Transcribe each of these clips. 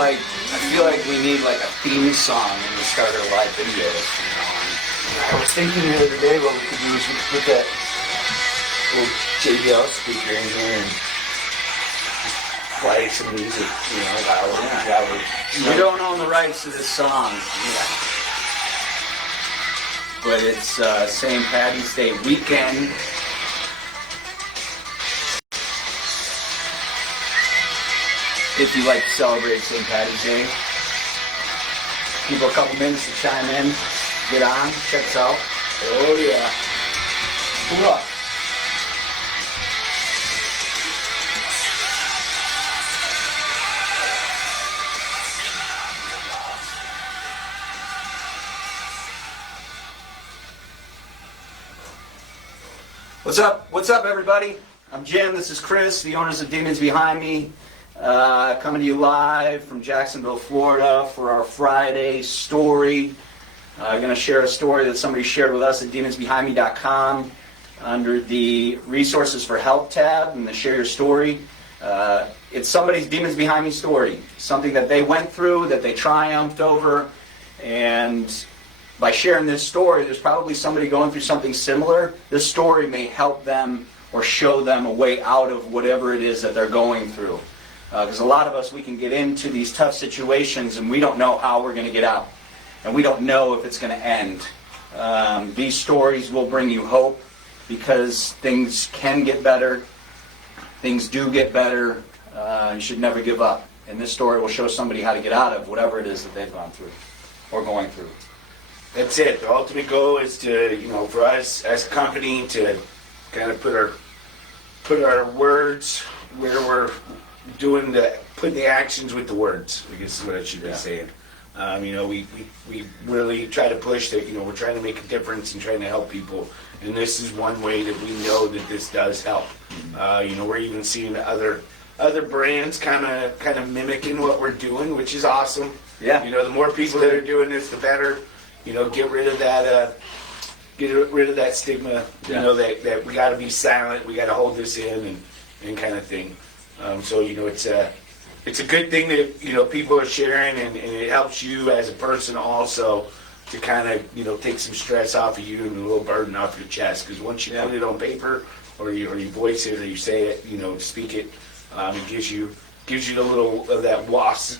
like we need like a theme song when we start our live videos. I was thinking the other day what we could do is we could put that little JBL speaker in here and play some music, We don't own the rights to this song. But it's St. Patty's Day weekend. If you like to celebrate St. Patty's Day, people a couple minutes to chime in, get on, check us out. Oh yeah. Hoorah. What's up, everybody? I'm Jim, this is Chris, the owners of Demons Behind Me, coming to you live from Jacksonville, Florida for our Friday story. I'm going to share a story that somebody shared with us at demonsbehindme.com under the Resources for Help tab in the Share Your Story. It's somebody's Demons Behind Me story, something that they went through, that they triumphed over, and by sharing this story, there's probably somebody going through something similar. This story may help them or show them a way out of whatever it is that they're going through. Because a lot of us, we can get into these tough situations and we don't know how we're going to get out. And we don't know if it's going to end. These stories will bring you hope because things can get better. Things do get better. You should never give up. And this story will show somebody how to get out of whatever it is that they've gone through or going through. That's it. The ultimate goal is to, for us as a company to kind of put our words where we're putting the actions with the words, I guess is what I should be saying. We really try to push that, we're trying to make a difference and trying to help people. And this is one way that we know that this does help. We're even seeing other brands kind of mimicking what we're doing, which is awesome. Yeah. The more people that are doing this, the better. Get rid of that stigma. Yeah. That we got to be silent, we got to hold this in, and kind of thing. It's a good thing that people are sharing, and it helps you as a person also to kind of take some stress off of you and a little burden off your chest. Because once you put it on paper, or you voice it, or you say it, speak it, it gives you the little of that wasa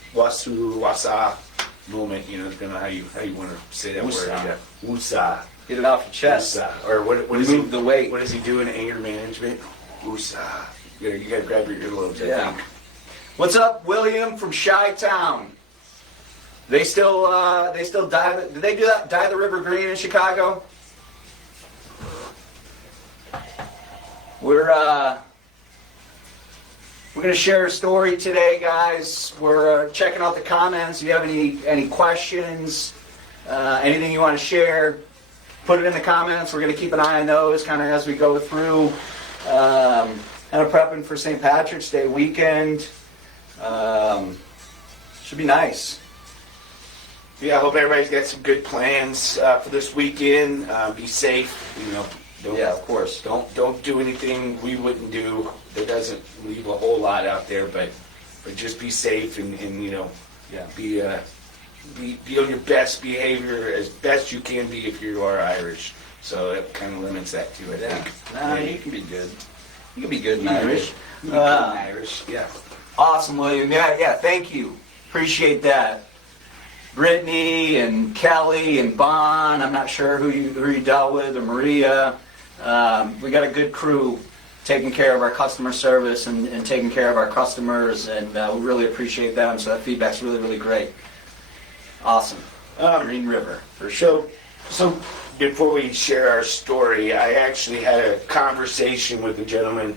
moment, depending on how you want to say that word. Yeah. Woosah. Get it off your chest. Woosah. Or what is Remove the weight. What does he do in anger management? Woosah. You gotta grab your earlobes, I think. What's up, William from Chi-Town? They still dye. Did they do that? Dye the river green in Chicago? We're going to share a story today, guys. We're checking out the comments. If you have any questions, anything you want to share, put it in the comments. We're going to keep an eye on those kind of as we go through. Kind of prepping for St. Patrick's Day weekend. Should be nice. Yeah, I hope everybody's got some good plans for this weekend. Be safe, Of course. Don't do anything we wouldn't do that doesn't leave a whole lot out there, but just be safe and be on your best behavior as best you can be if you are Irish. So that kind of limits that too, I think. Nah, you can be good. You can be good in Irish. Irish, yeah. Awesome, William. Yeah, thank you. Appreciate that. Brittany and Kelly and Bon, I'm not sure who you dealt with, or Maria. We got a good crew taking care of our customer service and taking care of our customers, and we really appreciate them, so that feedback's really, really great. Awesome. Green River, for sure. So before we share our story, I actually had a conversation with a gentleman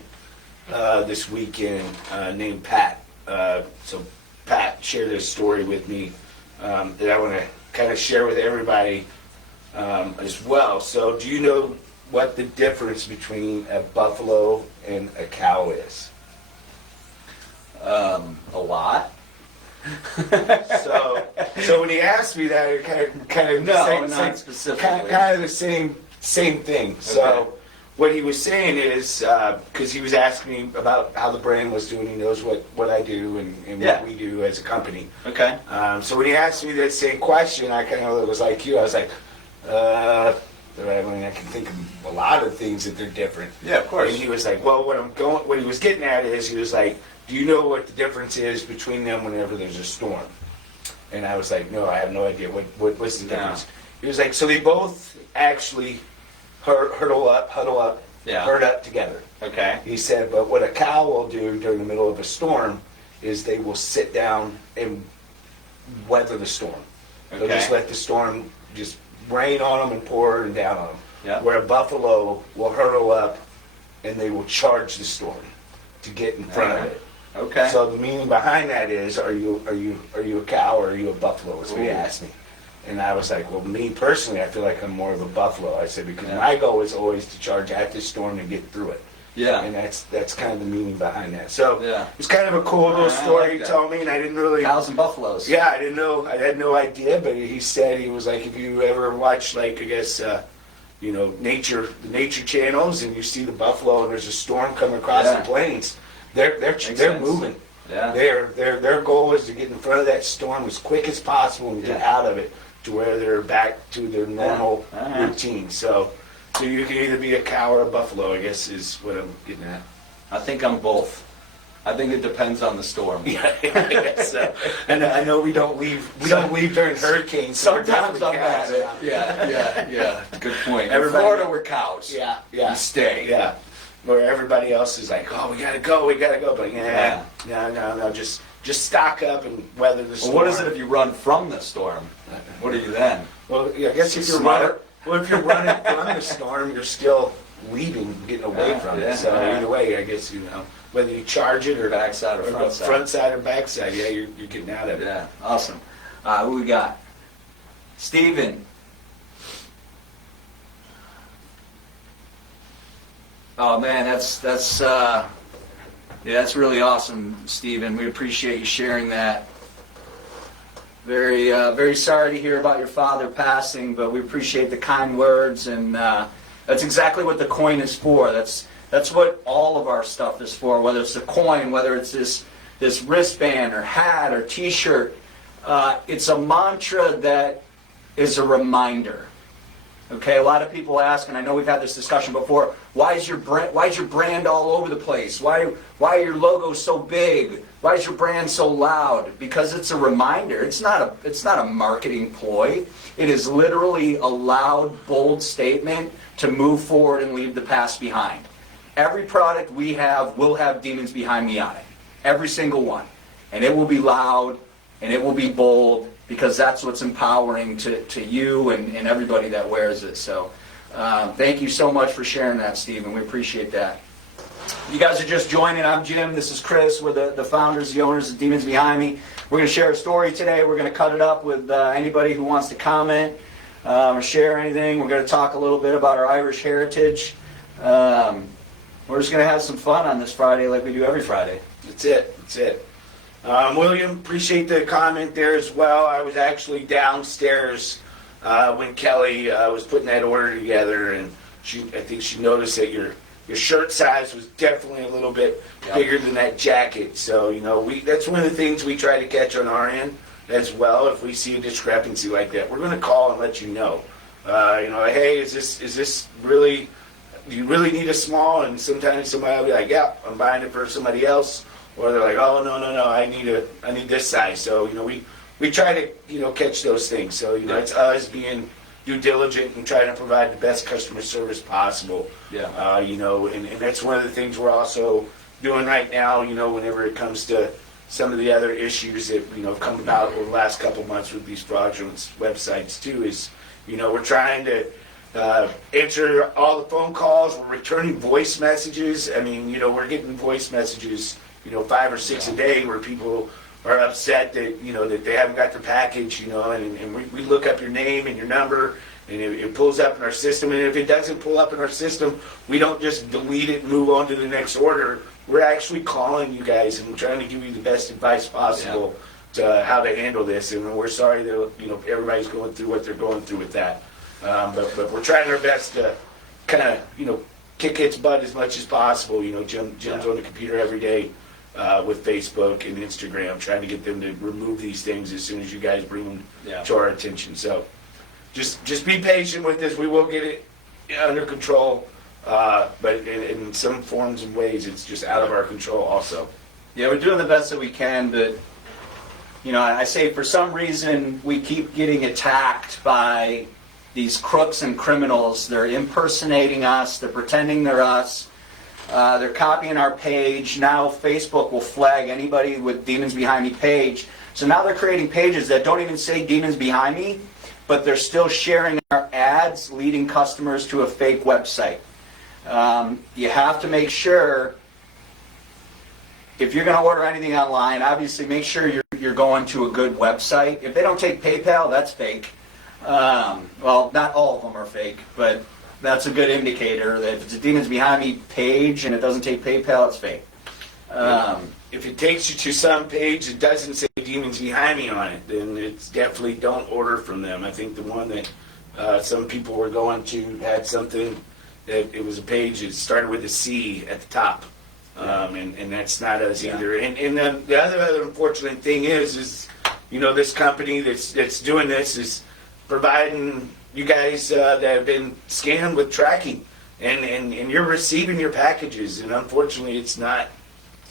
this weekend named Pat. So Pat shared this story with me that I want to kind of share with everybody as well. So do you know what the difference between a buffalo and a cow is? A lot. So when he asked me that, it kind of No, not specifically. kind of the same thing. So what he was saying is, because he was asking me about how the brand was doing, he knows what I do and Yeah. what we do as a company. Okay. So when he asked me that same question, I kind of was like you. I was like, I mean, I can think of a lot of things that they're different. Yeah, of course. And he was like, well, what he was getting at is, he was like, do you know what the difference is between them whenever there's a storm? And I was like, no, I have no idea. What's the difference? He was like, so they both actually huddle up, Yeah. herd up together. Okay. He said, but what a cow will do during the middle of a storm is they will sit down and weather the storm. They'll Okay. just let the storm just rain on them and pour down on them. Yeah. Where a buffalo will hurdle up and they will charge the storm to get in front of it. Okay. So the meaning behind that is, are you a cow or are you a buffalo? Is what he Ooh. asked me. And I was like, well, me personally, I feel like I'm more of a buffalo. I said, because Yeah. my goal is always to charge at this storm and get through it. Yeah. And that's kind of the meaning behind that. So Yeah. it's kind of a cool little I story like he that. told me, and I didn't really. Cows and buffaloes. Yeah, I didn't know. I had no idea, but he said, he was like, if you ever watch, like, I guess, the nature channels, and you see the buffalo and there's a storm coming across Yeah. the plains, they're sense. moving. Yeah. Their goal is to get in front of that storm as quick as possible and get Yeah. out of it to where they're back to their normal Uh-huh. routine. So you can either be a cow or a buffalo, I guess, is what I'm getting at. I think I'm both. I think it depends on the storm. Yeah, so, and I know we don't leave during hurricanes. So we're Sometimes definitely I'm cows. at it. Yeah. Good point. In Everybody- Florida, we're cows. Yeah. You stay. Yeah. Where everybody else is like, oh, we gotta go. But no, just stock up and weather the Well, storm. what is it if you run from the storm? What are you then? Well, yeah, I guess if you're Smart. running from the storm, you're still leaving, getting away from Yeah. it. So either way, I guess whether you charge it or Backside or front side. front side or backside, yeah, you're getting out of it. Yeah, awesome. Who we got? Steven. Oh man, that's really awesome, Steven. We appreciate you sharing that. Very sorry to hear about your father passing, but we appreciate the kind words, and that's exactly what the coin is for. That's what all of our stuff is for. Whether it's the coin, whether it's this wristband or hat or T-shirt, it's a mantra that is a reminder. Okay, a lot of people ask, and I know we've had this discussion before, why is your brand all over the place? Why are your logos so big? Why is your brand so loud? Because it's a reminder. It's not a marketing ploy. It is literally a loud, bold statement to move forward and leave the past behind. Every product we have will have Demons Behind Me on it. Every single one. And it will be loud, and it will be bold, because that's what's empowering to you and everybody that wears it. So thank you so much for sharing that, Stephen. We appreciate that. You guys are just joining. I'm Jim. This is Chris. We're the founders, the owners of Demons Behind Me. We're going to share a story today. We're going to cut it up with anybody who wants to comment or share anything. We're going to talk a little bit about our Irish heritage. We're just going to have some fun on this Friday like we do every Friday. That's it. William, appreciate the comment there as well. I was actually downstairs when Kelly was putting that order together, and I think she noticed that your shirt size was definitely a little bit bigger than that jacket. So that's one of the things we try to catch on our end as well. If we see a discrepancy like that, we're going to call and let you know. Hey, is this really? Do you really need a small? And sometimes somebody will be like, yeah, I'm buying it for somebody else. Or they're like, oh, no, I need this size. So, we try to, catch those things. So, it's us being due diligent and trying to provide the best customer service possible. Yeah. And that's one of the things we're also doing right now, whenever it comes to some of the other issues that, have come about over the last couple of months with these fraudulent websites too, is, we're trying to answer all the phone calls. We're returning voice messages. I mean, we're getting voice messages 5 or 6 a day where people are upset that, that they haven't got their package, and we look up your name and your number, and it pulls up in our system. And if it doesn't pull up in our system, we don't just delete it and move on to the next order. We're actually calling you guys and trying to give you the best advice possible to how to handle this. And we're sorry that, everybody's going through what they're going through with that. But we're trying our best to kind of, kick its butt as much as possible. You know, Jim's on the computer every day with Facebook and Instagram, trying to get them to remove these things as soon as you guys bring them to our attention. So just be patient with this. We will get it under control, but in some forms and ways, it's just out of our control also. Yeah, we're doing the best that we can, but you know, I say for some reason we keep getting attacked by these crooks and criminals. They're impersonating us. They're pretending they're us. They're copying our page. Now Facebook will flag anybody with Demons Behind Me page. So now they're creating pages that don't even say Demons Behind Me, but they're still sharing our ads, leading customers to a fake website. You have to make sure, if you're going to order anything online, obviously make sure you're going to a good website. If they don't take PayPal, that's fake. Well, not all of them are fake, but that's a good indicator that if it's a Demons Behind Me page and it doesn't take PayPal, it's fake. If it takes you to some page that doesn't say Demons Behind Me on it, then it's definitely don't order from them. I think the one that some people were going to had something that it was a page that started with a C at the top. And that's not us either. And then the other unfortunate thing is you know, this company that's doing this is providing you guys that have been scammed with tracking, and you're receiving your packages, and unfortunately it's not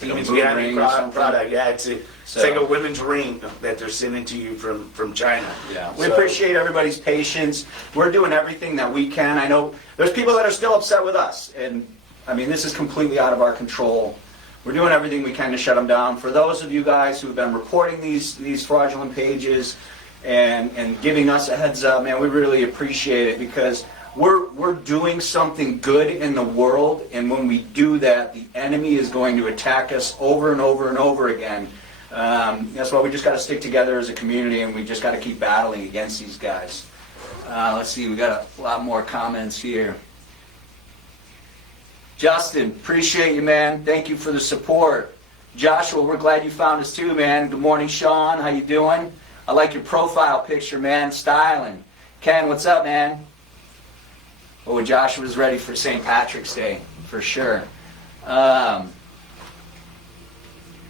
Demons Behind Me product. Yeah, it's like a women's ring that they're sending to you from China. Yeah, we appreciate everybody's patience. We're doing everything that we can. I know there's people that are still upset with us, and I mean, this is completely out of our control. We're doing everything we can to shut them down. For those of you guys who have been reporting these fraudulent pages and giving us a heads up, man, we really appreciate it, because we're doing something good in the world, and when we do that, the enemy is going to attack us over and over and over again. That's why we just got to stick together as a community, and we just got to keep battling against these guys. Let's see, we got a lot more comments here. Justin, appreciate you, man. Thank you for the support. Joshua, we're glad you found us too, man. Good morning, Sean. How you doing? I like your profile picture, man. Styling. Ken, what's up, man? Oh, Joshua's ready for St. Patrick's Day, for sure. Guys,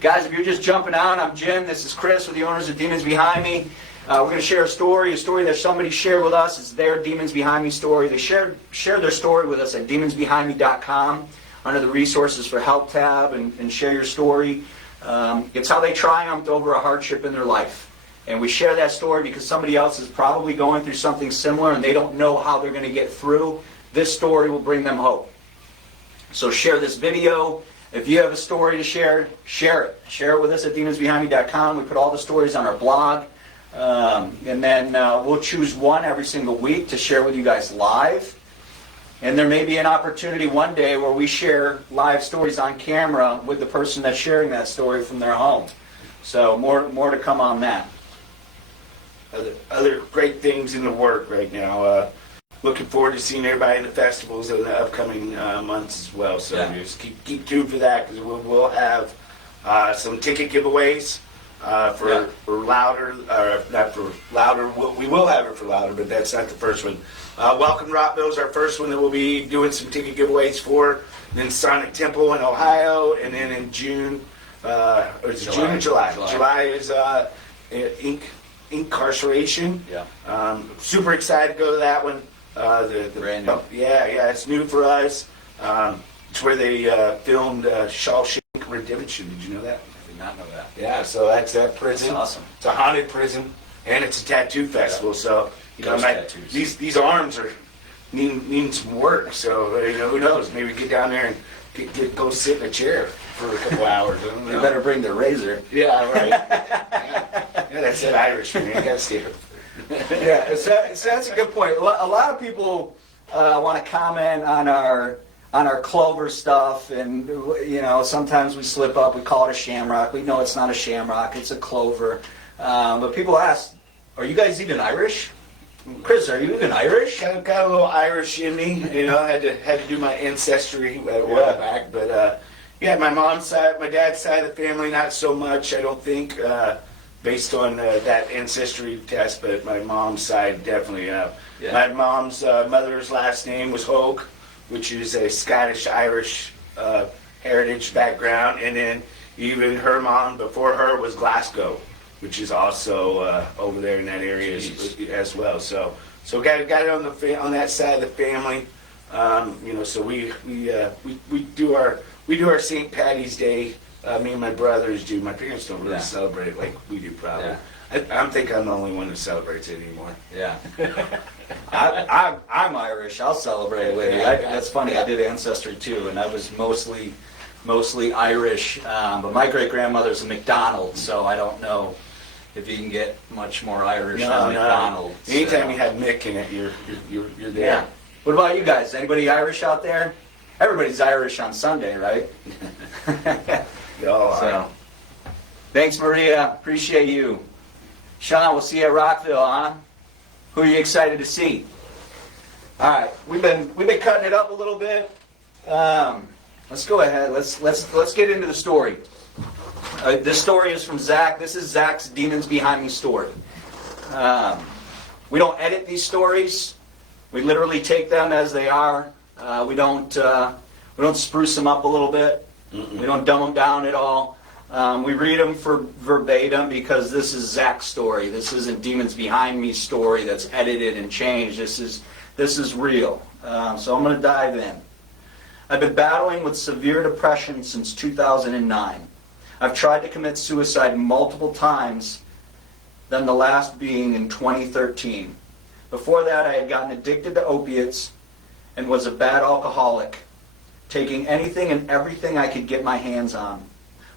if you're just jumping on, I'm Jim. This is Chris with the owners of Demons Behind Me. We're going to share a story that somebody shared with us. It's their Demons Behind Me story. They shared their story with us at demonsbehindme.com under the Resources for Help tab, and share your story. It's how they triumphed over a hardship in their life. And we share that story because somebody else is probably going through something similar and they don't know how they're going to get through. This story will bring them hope. So share this video. If you have a story to share, share it. Share it with us at demonsbehindme.com. We put all the stories on our blog. And then we'll choose one every single week to share with you guys live. And there may be an opportunity one day where we share live stories on camera with the person that's sharing that story from their home. So more to come on that. Other great things in the work right now. Looking forward to seeing everybody in the festivals in the upcoming months as well. So just keep tuned for that, because we'll have some ticket giveaways for Louder. Not for Louder. We will have it for Louder, but that's not the first one. Welcome Rockville is our first one that we'll be doing some ticket giveaways for. Then Sonic Temple in Ohio, and then in June, or is it June or July? July is Incarceration. Yeah. Super excited to go to that one. Brand new. Yeah, it's new for us. It's where they filmed Shawshank Redemption. Did you know that? I did not know that. Yeah, so that's that prison. That's awesome. It's a haunted prison, and it's a tattoo festival. Yeah. So these arms are needing some work. So who knows? Maybe get down there and go sit in a chair for a couple hours. You better bring the razor. Yeah, right. Yeah, that's that Irish man. You gotta stay. Yeah, so that's a good point. A lot of people want to comment on our clover stuff, and sometimes we slip up. We call it a shamrock. We know it's not a shamrock; it's a clover. But people ask, "Are you guys even Irish?" Chris, are you even Irish? Got a little Irish in me. I had to do my ancestry a while back, but my mom's side, my dad's side of the family, not so much. I don't think. Based on that ancestry test, but my mom's side definitely. My mom's mother's last name was Hogue, which is a Scottish-Irish heritage background, and then even her mom before her was Glasgow, which is also over there in that area as well. So got it on that side of the family. So we do our St. Patty's Day. Me and my brothers do. My parents don't really celebrate it like we do, probably. Yeah. I think I'm the only one who celebrates it anymore. Yeah. I'm Irish. I'll celebrate it with you. That's funny. I did Ancestry too, and I was mostly Irish. But my great grandmother's a McDonald, so I don't know if you can get much more Irish than McDonald. Anytime you have Mick in it, you're there. Yeah. What about you guys? Anybody Irish out there? Everybody's Irish on Sunday, right? They all are. So, thanks, Maria. Appreciate you. Sean, we'll see you at Rockville, huh? Who are you excited to see? All right, we've been cutting it up a little bit. Let's go ahead. Let's get into the story. This story is from Zach. This is Zach's Demons Behind Me story. We don't edit these stories. We literally take them as they are. We don't spruce them up a little bit. We don't dumb them down at all. We read them for verbatim because this is Zach's story. This isn't Demons Behind Me story that's edited and changed. This is real. So I'm going to dive in. I've been battling with severe depression since 2009. I've tried to commit suicide multiple times, then the last being in 2013. Before that, I had gotten addicted to opiates and was a bad alcoholic, taking anything and everything I could get my hands on.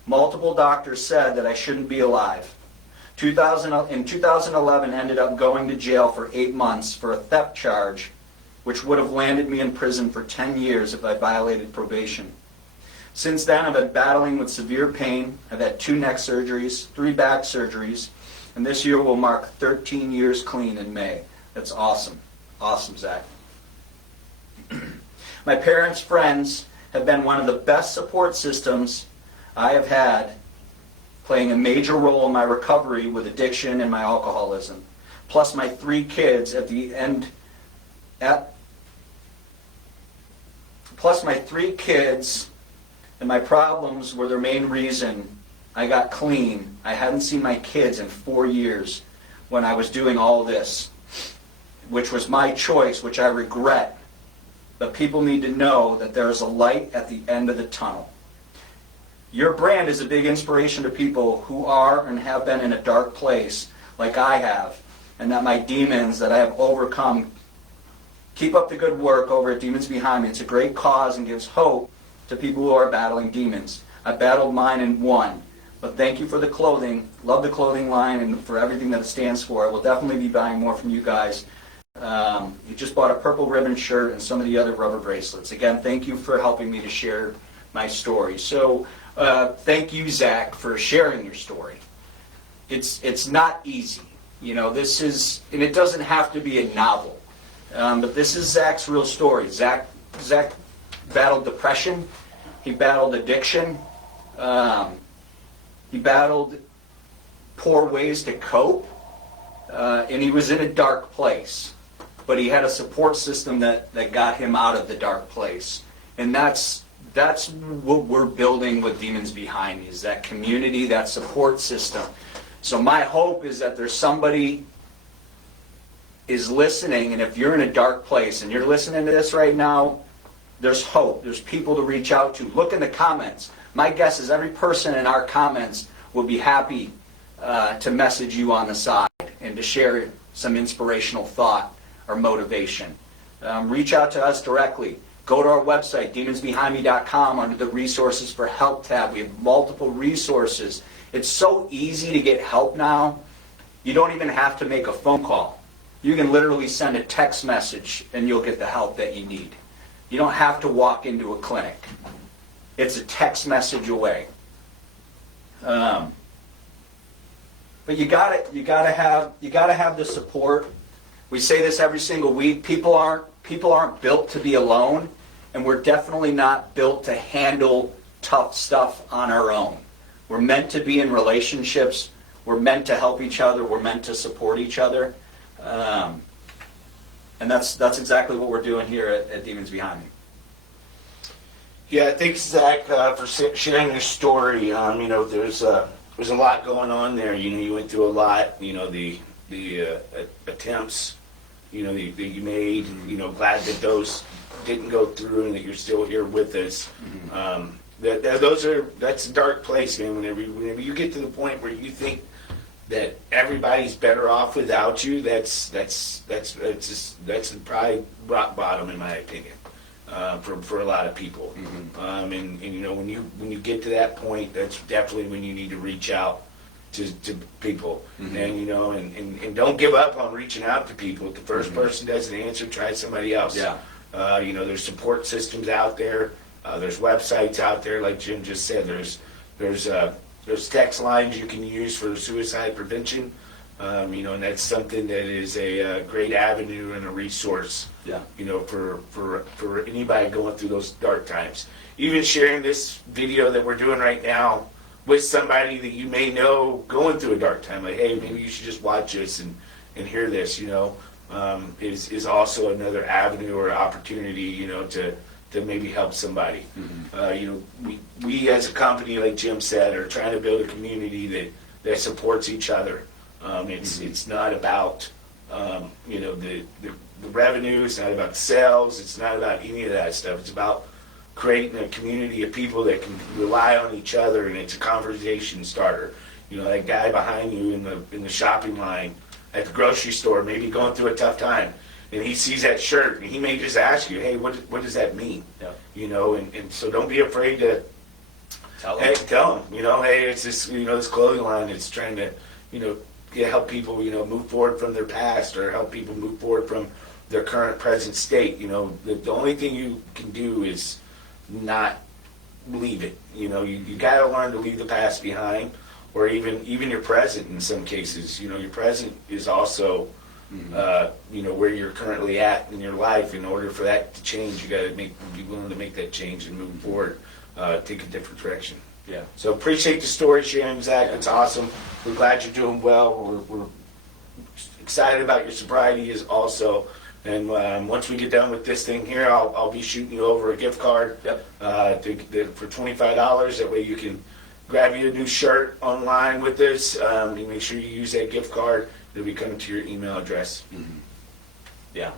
Multiple doctors said that I shouldn't be alive. In 2011, ended up going to jail for 8 months for a theft charge, which would have landed me in prison for 10 years if I violated probation. Since then, I've been battling with severe pain. I've had 2 neck surgeries, 3 back surgeries, and this year will mark 13 years clean in May. That's awesome. Awesome, Zach. My parents' friends have been one of the best support systems I have had, playing a major role in my recovery with addiction and my alcoholism. Plus my 3 kids and my problems were the main reason I got clean. I hadn't seen my kids in 4 years when I was doing all this, which was my choice, which I regret. But people need to know that there is a light at the end of the tunnel. Your brand is a big inspiration to people who are and have been in a dark place like I have, and that my demons that I have overcome. Keep up the good work over at Demons Behind Me. It's a great cause and gives hope to people who are battling demons. I battled mine and won. But thank you for the clothing. Love the clothing line and for everything that it stands for. I will definitely be buying more from you guys. You just bought a purple ribbon shirt and some of the other rubber bracelets. Again, thank you for helping me to share my story. So thank you, Zach, for sharing your story. It's not easy. This is, and it doesn't have to be a novel. But this is Zach's real story. Zach battled depression. He battled addiction. He battled poor ways to cope. And he was in a dark place. But he had a support system that got him out of the dark place. And that's what we're building with Demons Behind Me, is that community, that support system. So my hope is that there's somebody is listening, and if you're in a dark place and you're listening to this right now, there's hope. There's people to reach out to. Look in the comments. My guess is every person in our comments will be happy to message you on the side and to share some inspirational thought or motivation. Reach out to us directly. Go to our website, demonsbehindme.com, under the Resources for Help tab. We have multiple resources. It's so easy to get help now. You don't even have to make a phone call. You can literally send a text message and you'll get the help that you need. You don't have to walk into a clinic. It's a text message away. But you gotta have the support. We say this every single week. People aren't built to be alone, and we're definitely not built to handle tough stuff on our own. We're meant to be in relationships. We're meant to help each other. We're meant to support each other. And that's exactly what we're doing here at Demons Behind Me. Yeah, thanks, Zach, for sharing your story. There's a lot going on there. You went through a lot. The attempts, that you made. Glad that those didn't go through and that you're still here with us. That's a dark place, man. Whenever you get to the point where you think that everybody's better off without you, that's probably rock bottom, in my opinion. For a lot of people. When you get to that point, that's definitely when you need to reach out to people. And don't give up on reaching out to people. If the first person doesn't answer, try somebody else. Yeah. There's support systems out there. There's websites out there, like Jim just said. There's text lines you can use for suicide prevention. And that's something that is a great avenue and a resource. Yeah. For anybody going through those dark times. Even sharing this video that we're doing right now with somebody that you may know going through a dark time, like, hey, maybe you should just watch this and hear this. Is also another avenue or opportunity. To maybe help somebody. We as a company, like Jim said, are trying to build a community that supports each other. It's not about the revenue. It's not about sales. It's not about any of that stuff. It's about creating a community of people that can rely on each other, and it's a conversation starter. That guy behind you in the shopping line at the grocery store, maybe going through a tough time, and he sees that shirt, and he may just ask you, "Hey, what does that mean?" Yeah. And so don't be afraid to tell him. Hey, it's this this clothing line. It's trying to help people move forward from their past, or help people move forward from their current present state. The only thing you can do is not leave it. You got to learn to leave the past behind, or even your present in some cases. Your present is also where you're currently at in your life. In order for that to change, you got to be willing to make that change and move forward, take a different direction. Yeah. So appreciate the story sharing, Zach. It's awesome. We're glad you're doing well. We're excited about your sobriety is also. And once we get done with this thing here, I'll be shooting you over a gift card. Yep. For $25. That way you can grab you a new shirt online with this. You make sure you use that gift card. It'll be coming to your email address. Yeah.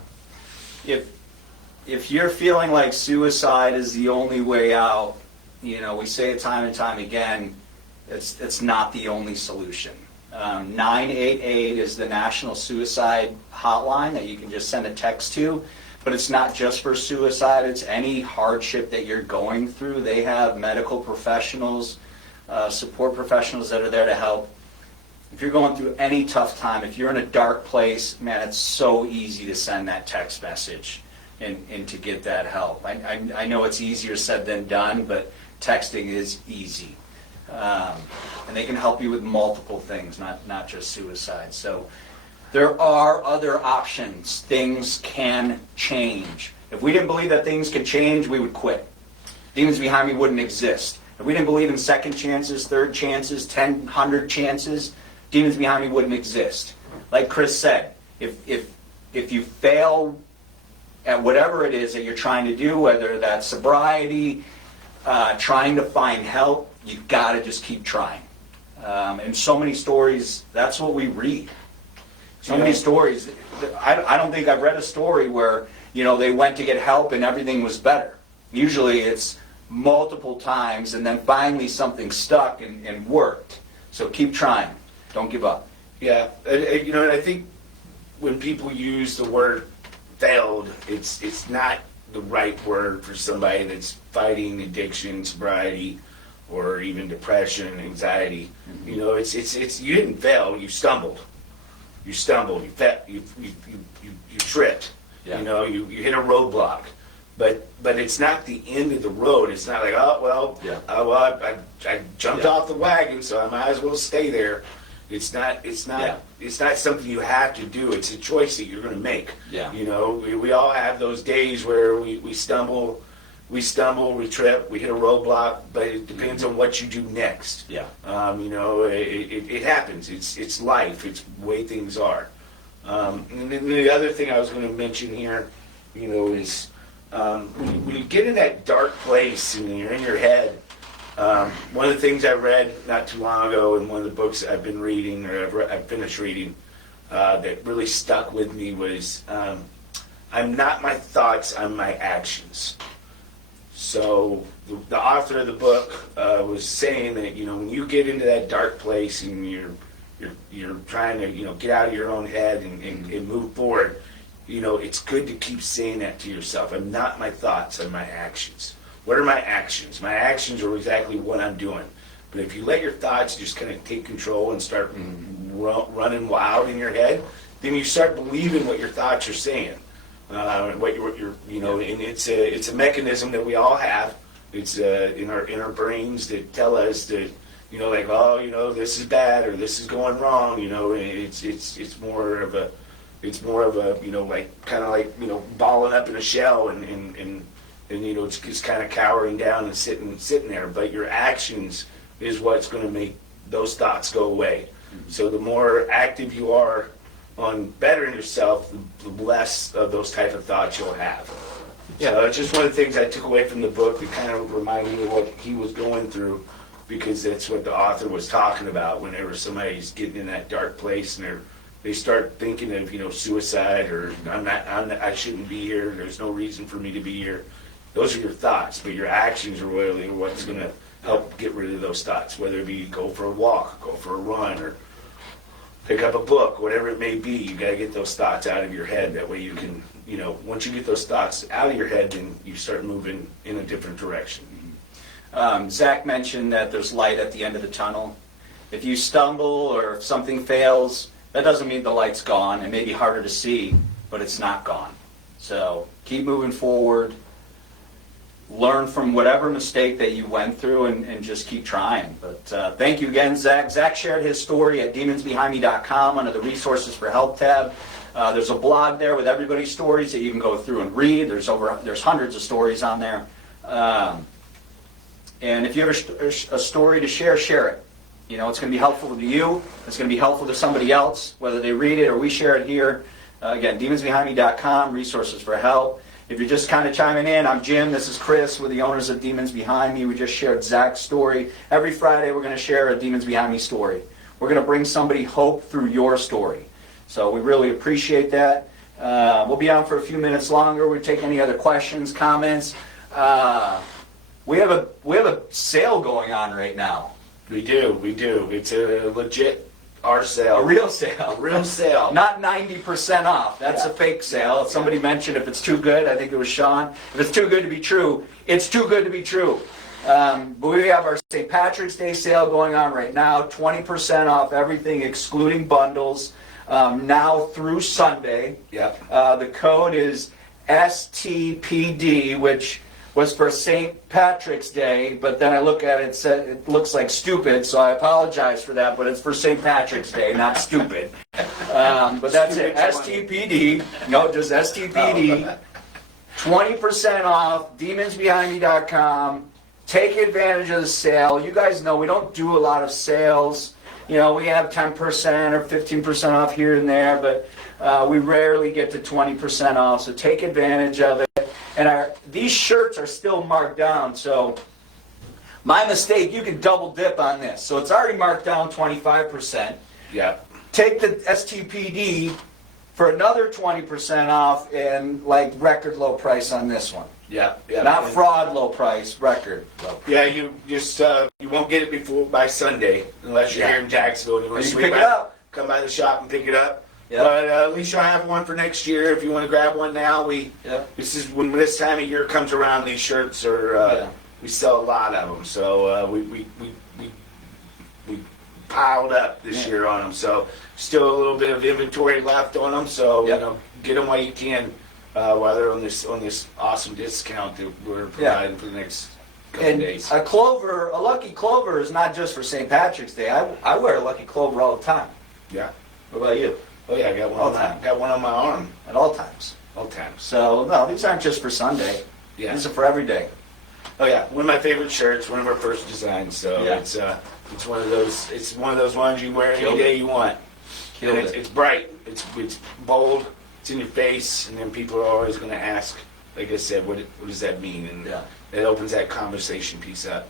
If you're feeling like suicide is the only way out, we say it time and time again, it's not the only solution. 988 is the National Suicide Hotline that you can just send a text to, but it's not just for suicide, it's any hardship that you're going through. They have medical professionals, support professionals that are there to help. If you're going through any tough time, if you're in a dark place, man, it's so easy to send that text message and to get that help. I know it's easier said than done, but texting is easy. And they can help you with multiple things, not just suicide. So there are other options. Things can change. If we didn't believe that things could change, we would quit. Demons Behind Me wouldn't exist. If we didn't believe in second chances, third chances, 10, 100 chances, Demons Behind Me wouldn't exist. Like Chris said, if you fail at whatever it is that you're trying to do, whether that's sobriety, trying to find help, you got to just keep trying. And so many stories, that's what we read. So many stories. I don't think I've read a story where, they went to get help and everything was better. Usually it's multiple times and then finally something stuck and worked. So keep trying. Don't give up. Yeah. And I think when people use the word failed, it's not the right word for somebody that's fighting addiction, sobriety, or even depression, anxiety. It's you didn't fail. You stumbled. You tripped. Yeah. You hit a roadblock. But it's not the end of the road. It's not like, I jumped off the wagon, so I might as well stay there. It's not something you have to do. It's a choice that you're going to make. Yeah. We all have those days where we stumble, we trip, we hit a roadblock, but it depends on what you do next. Yeah. It happens. It's life. It's the way things are. And then the other thing I was going to mention here, is when you get in that dark place and you're in your head, one of the things I read not too long ago in one of the books I've been reading, or I've finished reading, that really stuck with me was, I'm not my thoughts, I'm my actions. So the author of the book was saying that, when you get into that dark place and you're trying to, get out of your own head and move forward, it's good to keep saying that to yourself. I'm not my thoughts, I'm my actions. What are my actions? My actions are exactly what I'm doing. But if you let your thoughts just kind of take control and start running wild in your head, then you start believing what your thoughts are saying. What you're, and it's a mechanism that we all have. It's in our brains that tell us that, this is bad or this is going wrong. It's more of a, balling up in a shell and it's just kind of cowering down and sitting there. But your actions is what's going to make those thoughts go away. Mm-hmm. So the more active you are on bettering yourself, the less of those type of thoughts you'll have. Yeah, so it's just one of the things I took away from the book that kind of reminded me of what he was going through, because that's what the author was talking about whenever somebody's getting in that dark place and they start thinking of, suicide, or I shouldn't be here, there's no reason for me to be here. Those are your thoughts, but your actions are really what's going to help get rid of those thoughts, whether it be go for a walk, go for a run, or pick up a book, whatever it may be. You got to get those thoughts out of your head. That way you can, once you get those thoughts out of your head, then you start moving in a different direction. Zach mentioned that there's light at the end of the tunnel. If you stumble or if something fails, that doesn't mean the light's gone. It may be harder to see, but it's not gone. So keep moving forward. Learn from whatever mistake that you went through and just keep trying. But thank you again, Zach. Zach shared his story at demonsbehindme.com under the Resources for Help tab. There's a blog there with everybody's stories that you can go through and read. There's hundreds of stories on there. And if you have a story to share it. It's going to be helpful to you. It's going to be helpful to somebody else, whether they read it or we share it here. Again, demonsbehindme.com, Resources for Help. If you're just kind of chiming in, I'm Jim, this is Chris, we're the owners of Demons Behind Me. We just shared Zach's story. Every Friday we're going to share a Demons Behind Me story. We're going to bring somebody hope through your story. So we really appreciate that. We'll be on for a few minutes longer. We'll take any other questions, comments. We have a sale going on right now. We do. It's a legit sale. A real sale. A real sale. Not 90% off. That's a fake sale. Somebody mentioned if it's too good, I think it was Sean. If it's too good to be true, it's too good to be true. But we have our St. Patrick's Day sale going on right now. 20% off everything excluding bundles. Now through Sunday. Yep. The code is STPD, which was for St. Patrick's Day, but then I look at it, it looks like stupid, so I apologize for that, but it's for St. Patrick's Day, not stupid. But that's it, STPD, no, just STPD, 20% off, demonsbehindme.com, take advantage of the sale. You guys know we don't do a lot of sales. We have 10% or 15% off here and there, but we rarely get to 20% off, so take advantage of it. And these shirts are still marked down, so my mistake, you can double dip on this. So it's already marked down 25%. Yeah. Take the STPD for another 20% off and record low price on this one. Yeah. Not fraud low price, record low price. Yeah, you just you won't get it by Sunday unless you're here in Jacksonville and you want to pick it up. Come by the shop and pick it up. Yep. But at least you'll have one for next year. If you want to grab one now, this is when this time of year comes around. These shirts are we sell a lot of them, so we piled up this year on them. So still a little bit of inventory left on them. So get them while you can while they're on this awesome discount that we're providing for the next couple days. A lucky clover is not just for St. Patrick's Day. I wear a lucky clover all the time. Yeah. What about you? Oh yeah, I got one. Got one on my arm at all times. All times. So no, these aren't just for Sunday. Yeah. These are for every day. Oh yeah, one of my favorite shirts, one of our first designs. So it's one of those. It's one of those ones you wear any day you want. It's bright. It's bold. It's in your face, and then people are always going to ask like I said, what does that mean? And Yeah. it opens that conversation piece up.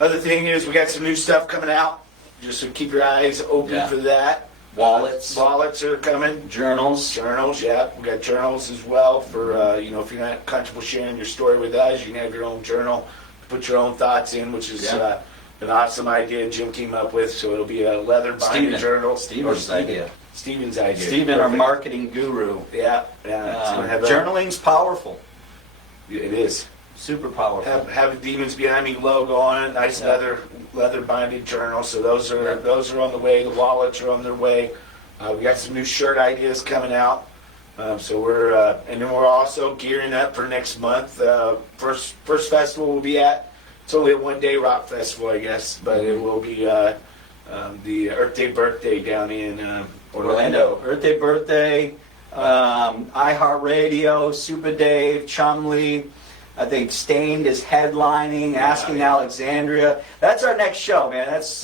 Other thing is we got some new stuff coming out. Just so keep your eyes open Yeah. for that. Wallets. Wallets are coming. Journals. Journals, yeah. We got journals as well for, if you're not comfortable sharing your story with us, you can have your own journal, put your own thoughts in, which is Yeah. an awesome idea Jim came up with. So it'll be a leather binded Steven. journal. Steven's idea. Steven's idea. Stephen, our Perfect. marketing guru. Yeah, yeah. It's gonna have Journaling's powerful. it is. Super powerful. Have a Demons Behind Me logo on it. Nice Yeah. leather binded journal. So those are on the way. The wallets are on their way. We got some new shirt ideas coming out. So we're and then we're also gearing up for next month. First festival we'll be at. It's only a 1-day rock festival, I guess, but it will be the Earth Day birthday down in Orlando. Earth Day birthday. iHeartRadio, Super Dave, Chumley. I think Stained is headlining, Asking Alexandria. That's our next show, man. That's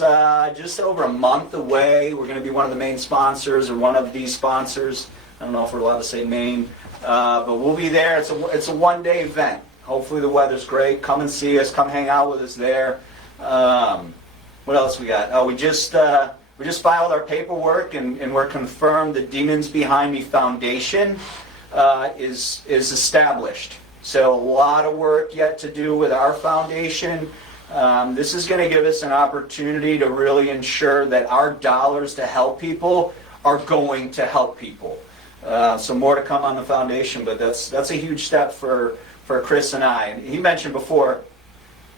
just over a month away. We're going to be one of the main sponsors or one of these sponsors. I don't know if we're allowed to say main, but we'll be there. It's a 1-day event. Hopefully the weather's great. Come and see us. Come hang out with us there. What else we got? Oh, we just filed our paperwork and we're confirmed the Demons Behind Me Foundation is established. So a lot of work yet to do with our foundation. This is going to give us an opportunity to really ensure that our dollars to help people are going to help people. So more to come on the foundation, but that's a huge step for Chris and I. And he mentioned before,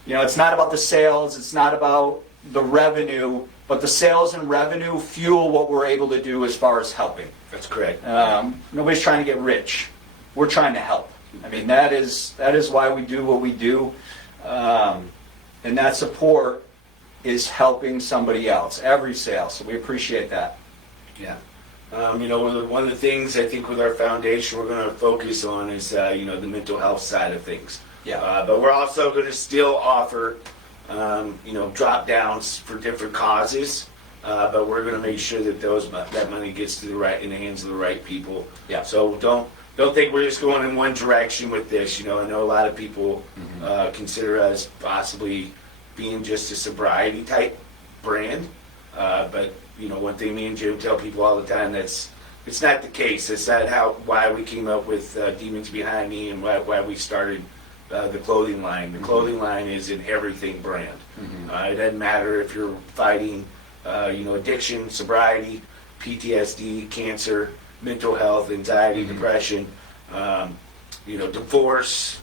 it's not about the sales, it's not about the revenue, but the sales and revenue fuel what we're able to do as far as helping. That's correct. Nobody's trying to get rich. We're trying to help. I mean, that is why we do what we do. And that support is helping somebody else, every sale. So we appreciate that. Yeah. One of the things I think with our foundation we're going to focus on is, the mental health side of things. Yeah. But we're also going to still offer, drop downs for different causes. But we're going to make sure that that money gets in the hands of the right people. Yeah. So don't think we're just going in one direction with this. I know a lot of people consider us possibly being just a sobriety type brand. But one thing me and Jim tell people all the time, it's not the case. It's not why we came up with Demons Behind Me and why we started the clothing line. The clothing line is an everything brand. It doesn't matter if you're fighting, addiction, sobriety, PTSD, cancer, mental health, anxiety, depression, divorce,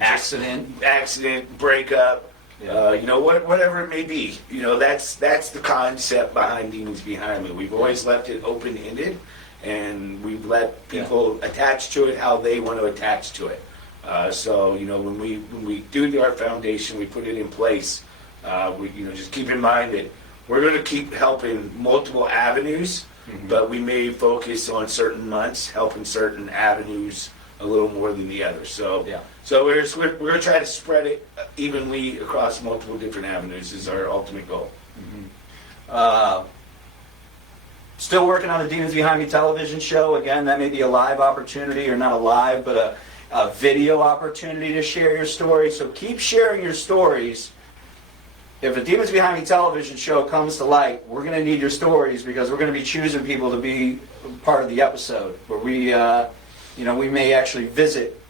accident, breakup. Yeah. Whatever it may be, that's the concept behind Demons Behind Me. We've always left it open-ended, and we've let people attach to it how they want to attach to it. So when we do our foundation, we put it in place. We just keep in mind that we're going to keep helping multiple avenues, but we may focus on certain months, helping certain avenues a little more than the others. So we're going to try to spread it evenly across multiple different avenues is our ultimate goal. Still working on the Demons Behind Me television show. Again, that may be a live opportunity, or not a live, but a video opportunity to share your story. So keep sharing your stories. If a Demons Behind Me television show comes to light, we're going to need your stories, because we're going to be choosing people to be part of the episode where we may actually visit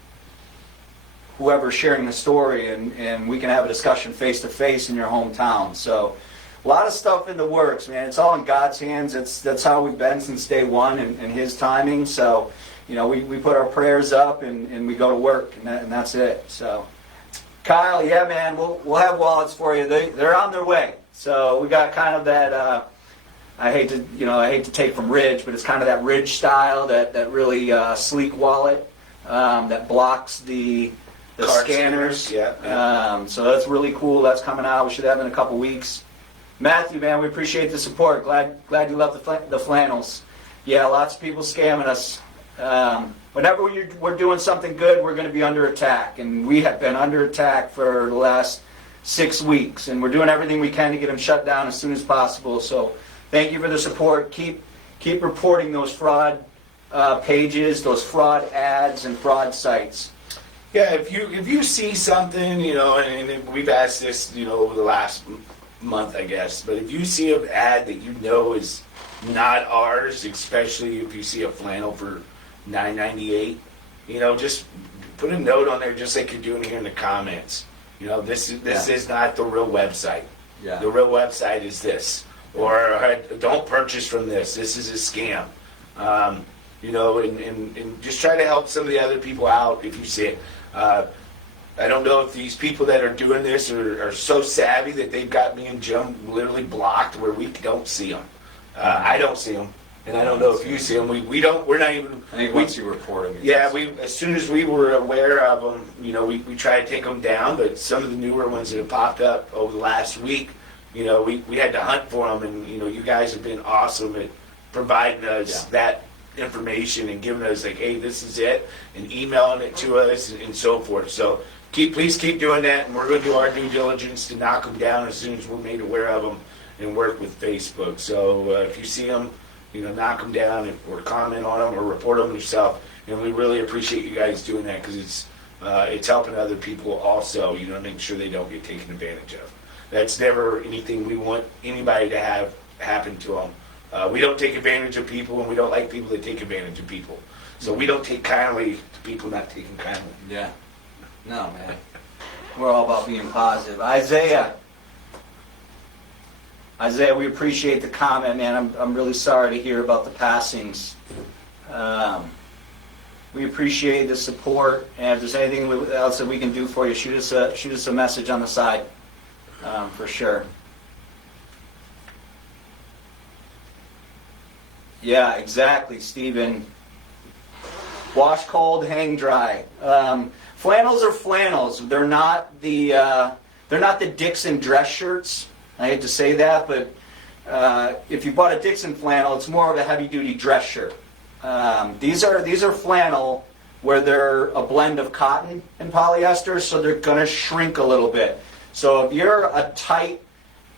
whoever's sharing the story, and we can have a discussion face to face in your hometown. So a lot of stuff in the works, man. It's all in God's hands. That's how we've been since day one, and His timing. So we put our prayers up and we go to work, and that's it. So Kyle, yeah, man, we'll have wallets for you. They're on their way. So we got kind of that. I hate to take from Ridge, but it's kind of that Ridge style, that really sleek wallet that blocks the Card scanners. Yeah. So that's really cool. That's coming out. We should have it in a couple weeks. Matthew, man, we appreciate the support. Glad you love the flannels. Yeah, lots of people scamming us. Whenever we're doing something good, we're going to be under attack, and we have been under attack for the last 6 weeks, and we're doing everything we can to get them shut down as soon as possible. So thank you for the support. Keep reporting those fraud pages, those fraud ads and fraud sites. Yeah, if you see something, and we've asked this, over the last month, I guess, but if you see an ad that you know is not ours, especially if you see a flannel for $9.98, just put a note on there, just like you're doing here in the comments. This is not the real website. Yeah. The real website is this, or don't purchase from this. This is a scam. And just try to help some of the other people out if you see it. I don't know if these people that are doing this are so savvy that they've got me and Jim literally blocked where we don't see them. I don't see them, and I don't know if you see them. We're not even. I think once you report them. Yeah, as soon as we were aware of them, we try to take them down. But some of the newer ones that have popped up over the last week, we had to hunt for them, and you guys have been awesome at providing us that information and giving us like, hey, this is it, and emailing it to us and so forth. So please keep doing that, and we're going to do our due diligence to knock them down as soon as we're made aware of them and work with Facebook. So if you see them, knock them down or comment on them or report them yourself. And we really appreciate you guys doing that because it's helping other people also, make sure they don't get taken advantage of. That's never anything we want anybody to have happen to them. We don't take advantage of people, and we don't like people that take advantage of people. So we don't take kindly to people not taking kindly. Yeah. No, man. We're all about being positive. Isaiah, we appreciate the comment, man. I'm really sorry to hear about the passings. We appreciate the support, and if there's anything else that we can do for you, shoot us a message on the side, for sure. Yeah, exactly, Stephen. Wash cold, hang dry. Flannels are flannels. They're not the Dixon dress shirts. I hate to say that, but if you bought a Dixon flannel, it's more of a heavy-duty dress shirt. These are flannel where they're a blend of cotton and polyester, so they're going to shrink a little bit. So if you're a tight,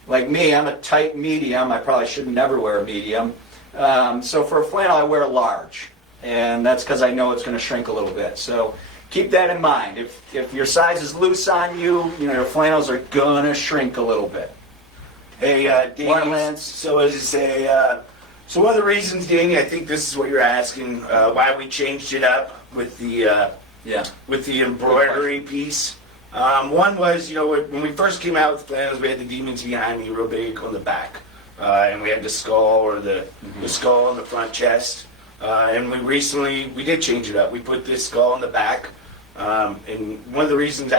like me, I'm a tight medium. I probably should never wear a medium. So for a flannel, I wear a large, and that's because I know it's going to shrink a little bit. So keep that in mind. If your size is loose on you, your flannels are going to shrink a little bit. Hey, Danny, so as you say, so one of the reasons, Danny, I think this is what you're asking, why we changed it up with the embroidery piece. One was, when we first came out with flannels, we had the demons behind me real big on the back. And we had the skull or the skull on the front chest. And we did change it up. We put this skull on the back. And one of the reasons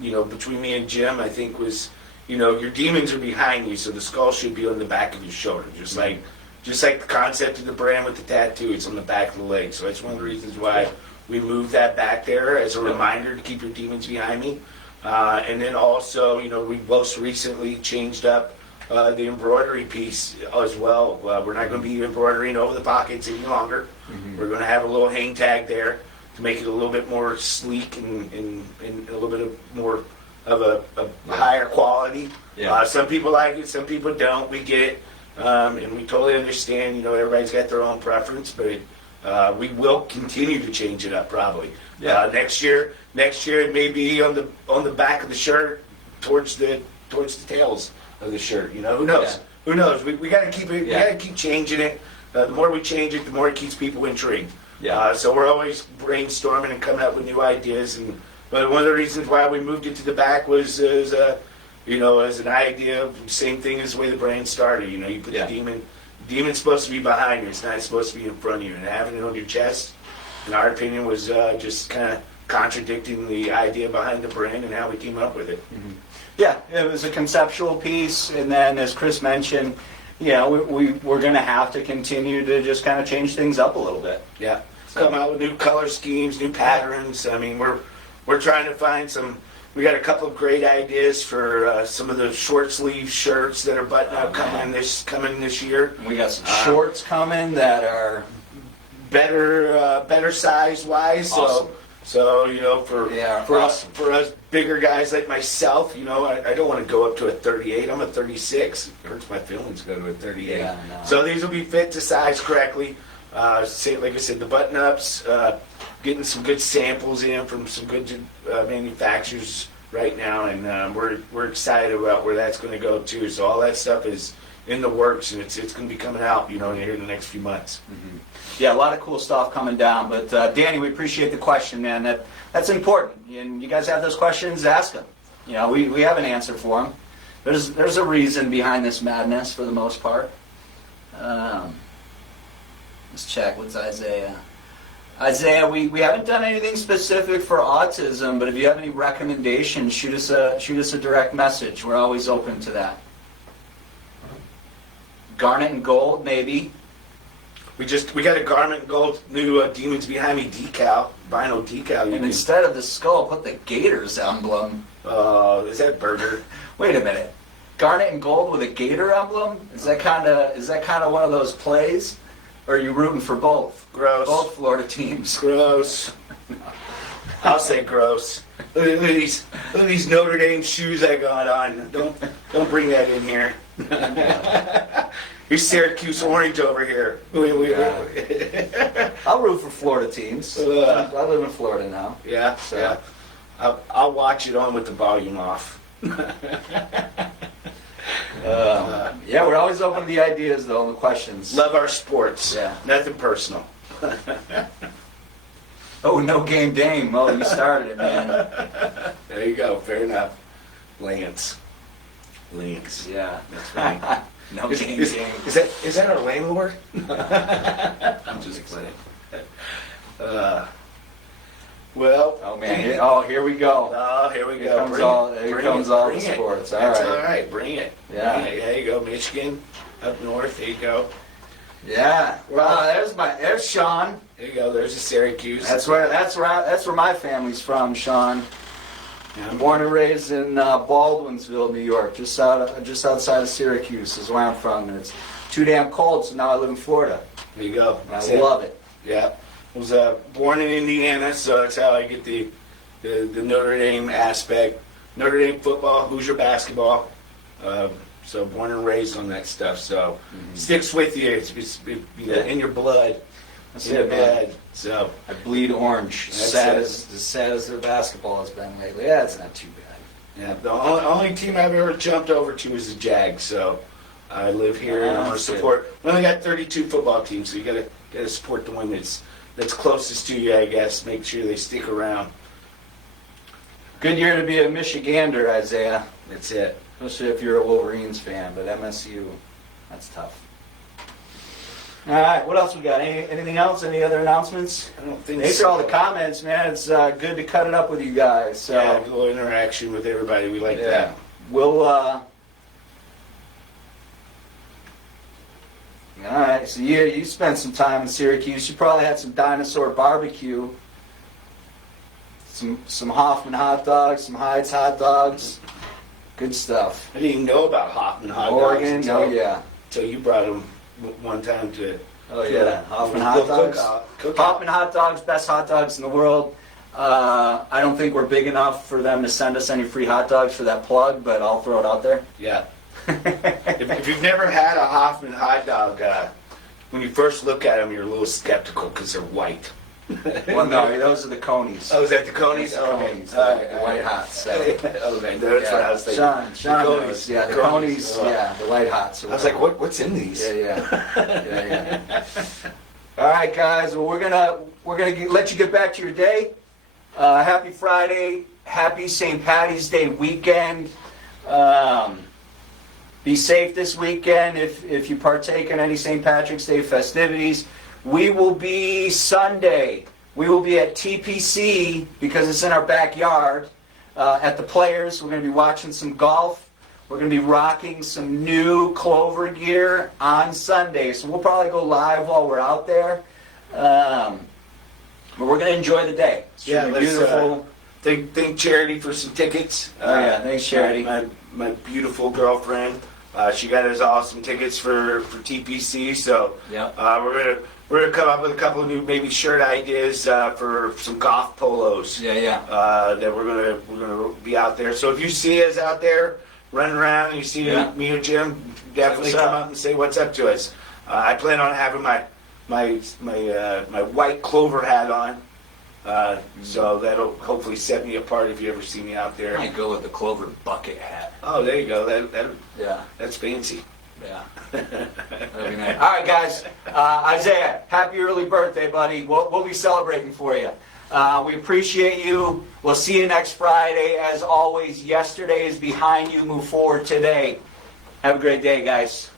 between me and Jim, I think was, your demons are behind you, so the skull should be on the back of your shoulder. Just like the concept of the brand with the tattoo, it's on the back of the leg. So that's one of the reasons why we moved that back there as a reminder to keep your demons behind me. And then also, we most recently changed up the embroidery piece as well. We're not going to be embroidering over the pockets any longer. Mm-hmm. We're going to have a little hang tag there to make it a little bit more sleek and a little bit more of a higher quality. Yeah. Some people like it, some people don't. We get it, and we totally understand. Everybody's got their own preference, but we will continue to change it up probably. Yeah. Next year it may be on the back of the shirt towards the tails of the shirt. Who knows? Yeah. Who knows? We got to keep it. Yeah. We got to keep changing it. The more we change it, the more it keeps people intrigued. Yeah. So we're always brainstorming and coming up with new ideas. But one of the reasons why we moved it to the back was as an idea of the same thing as the way the brand started. You put the demon's supposed to be behind you. It's not supposed to be in front of you. And having it on your chest, in our opinion, was just kind of contradicting the idea behind the brand and how we came up with it. Mm-hmm. Yeah, it was a conceptual piece, and then as Chris mentioned, we're going to have to continue to just kind of change things up a little bit. Yeah, come out with new color schemes, new patterns. I mean, we're trying to find some. We got a couple of great ideas for some of the short sleeve shirts that are button-up coming this year. We got some shorts coming that are better size-wise. Awesome. So for us bigger guys like myself, I don't want to go up to a 38. I'm a 36. It hurts my feelings to go to a 38. Yeah, no. So these will be fit to size correctly. Like I said, the button-ups, getting some good samples in from some good manufacturers right now, and we're excited about where that's going to go too. So all that stuff is in the works, and it's going to be coming out, here in the next few months. Mm-hmm. Yeah, a lot of cool stuff coming down. But Danny, we appreciate the question, man. That's important. And you guys have those questions, ask them. We have an answer for them. There's a reason behind this madness for the most part. Let's check. What's Isaiah? Isaiah, we haven't done anything specific for autism, but if you have any recommendations, shoot us a direct message. We're always open to that. Garnet and gold, maybe. We got a Garment and Gold new Demons Behind Me decal, vinyl decal. And instead of the skull, put the Gators emblem. Is that Burger? Wait a minute. Garnet and gold with a Gator emblem? Is that kind of one of those plays? Or are you rooting for both? Gross. Both Florida teams. Gross. I'll say gross. Look at these Notre Dame shoes I got on. Don't bring that in here. Here's Syracuse orange over here. I'll root for Florida teams. I live in Florida now. Yeah, So. yeah. I'll watch it on with the volume off. Yeah, we're always open to the ideas, though, and the questions. Love our sports. Yeah. Nothing personal. Oh, no game dame. Oh, you started it, man. There you go. Fair enough. Lance. Yeah. That's right. No Is, game is, dame. is that our landlord? I'm just kidding. Well. Oh, man. Here we go. Oh, here we Here go. comes all the Bring it. sports. All That's right. all right. Bring it. Yeah. Bring it. There you go. Michigan up north. There you go. Yeah. Well, there's Sean. There you go. There's a Syracuse. That's where my family's from, Sean. Yeah. I'm born and raised in Baldwinsville, New York, just outside of Syracuse is where I'm from. And it's too damn cold, so now I live in Florida. There you go. And I love it. Yeah. I was born in Indiana, so that's how I get the Notre Dame aspect. Notre Dame football, Hoosier basketball. So born and raised on that stuff. So sticks with you. It's in your blood. That's In your it, man. blood. So I bleed orange. That's As sad as their basketball has been lately. Yeah, it's not too bad. yeah, the only team I've ever jumped over to is the Jags. So I live here and I'm gonna support. We only got 32 football teams, so you gotta support the one that's closest to you, I guess. Make sure they stick around. Good year to be a Michigander, Isaiah. That's it. Especially if you're a Wolverines fan, but MSU, that's tough. All right, what else we got? Anything else? Any other announcements? I don't think Thanks for all the comments, man. It's good to cut it up with you guys. So, Yeah, a little interaction with everybody. We like that. We'll. All right. So you spent some time in Syracuse. You probably had some dinosaur barbecue. Some Hoffman hot dogs, some Hyde's hot dogs. Good stuff. I didn't even know about Hoffman hot Oregon. dogs Oh yeah. until you brought them one time to. Oh yeah. Hoffman hot dogs. Hoffman hot dogs, best hot dogs in the world. I don't think we're big enough for them to send us any free hot dogs for that plug, but I'll throw it out there. Yeah. If you've never had a Hoffman hot dog, when you first look at them, you're a little skeptical because they're white. Well, no, those are the conies. Oh, is that the Conies? The Oh, conies, okay. the white hots. So. Okay, that's what I was thinking. Sean The knows. Conies. Yeah, the The conies. Conies. Yeah, the white hots. I was like, what's in these? Yeah. All right, guys. Well, we're gonna let you get back to your day. Happy Friday. Happy St. Patty's Day weekend. Be safe this weekend if you partake in any St. Patrick's Day festivities. We will be Sunday. We will be at TPC because it's in our backyard at the Players. We're going to be watching some golf. We're going to be rocking some new Clover gear on Sunday. So we'll probably go live while we're out there. But we're going to enjoy the day. It's Yeah, gonna be let's, beautiful. Thank Charity for some tickets. Oh, yeah, thanks, Charity. My beautiful girlfriend. She got us awesome tickets for TPC. So Yep. we're gonna come up with a couple of new maybe shirt ideas for some golf polos. Yeah. That we're gonna be out there. So if you see us out there running around and you see Yeah. me or Jim, definitely What's come up? up and say what's up to us. I plan on having my my white clover hat on. So that'll hopefully set me apart if you ever see me out there. I might go with the Clover bucket hat. Oh, there you go. Yeah. That's fancy. Yeah. That'd be nice. All right, guys. Isaiah, happy early birthday, buddy. We'll be celebrating for you. We appreciate you. We'll see you next Friday. As always, yesterday is behind you. Move forward today. Have a great day, guys.